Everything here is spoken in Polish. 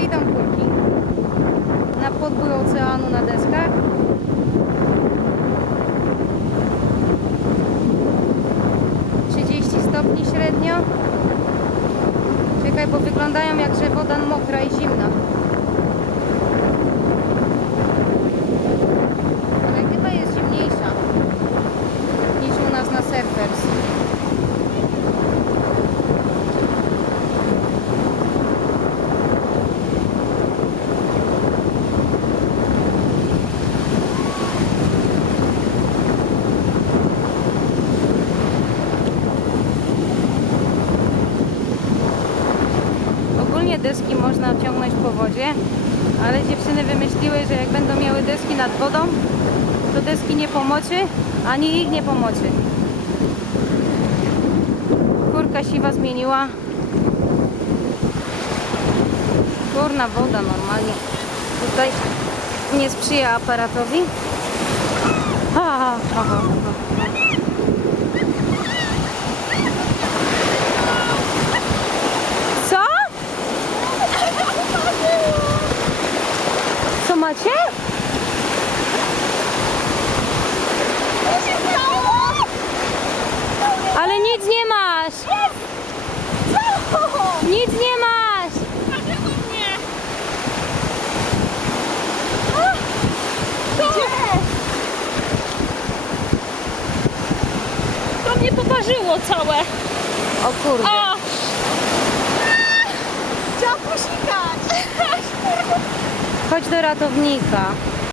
Witam kurki. Na podbój oceanu na deskach. Stopni średnio. Czekaj, bo wyglądają jak woda mokra i zimna. Deski można ciągnąć po wodzie, ale dziewczyny wymyśliły, że jak będą miały deski nad wodą, to deski nie pomocy, ani ich nie pomocy. Kurka siwa zmieniła. Górna woda normalnie tutaj nie sprzyja aparatowi. Ha, ha, ha, ha, ha. Ale nic nie masz! Nic nie masz! To mnie poparzyło całe. O kurde. Chodź do ratownika.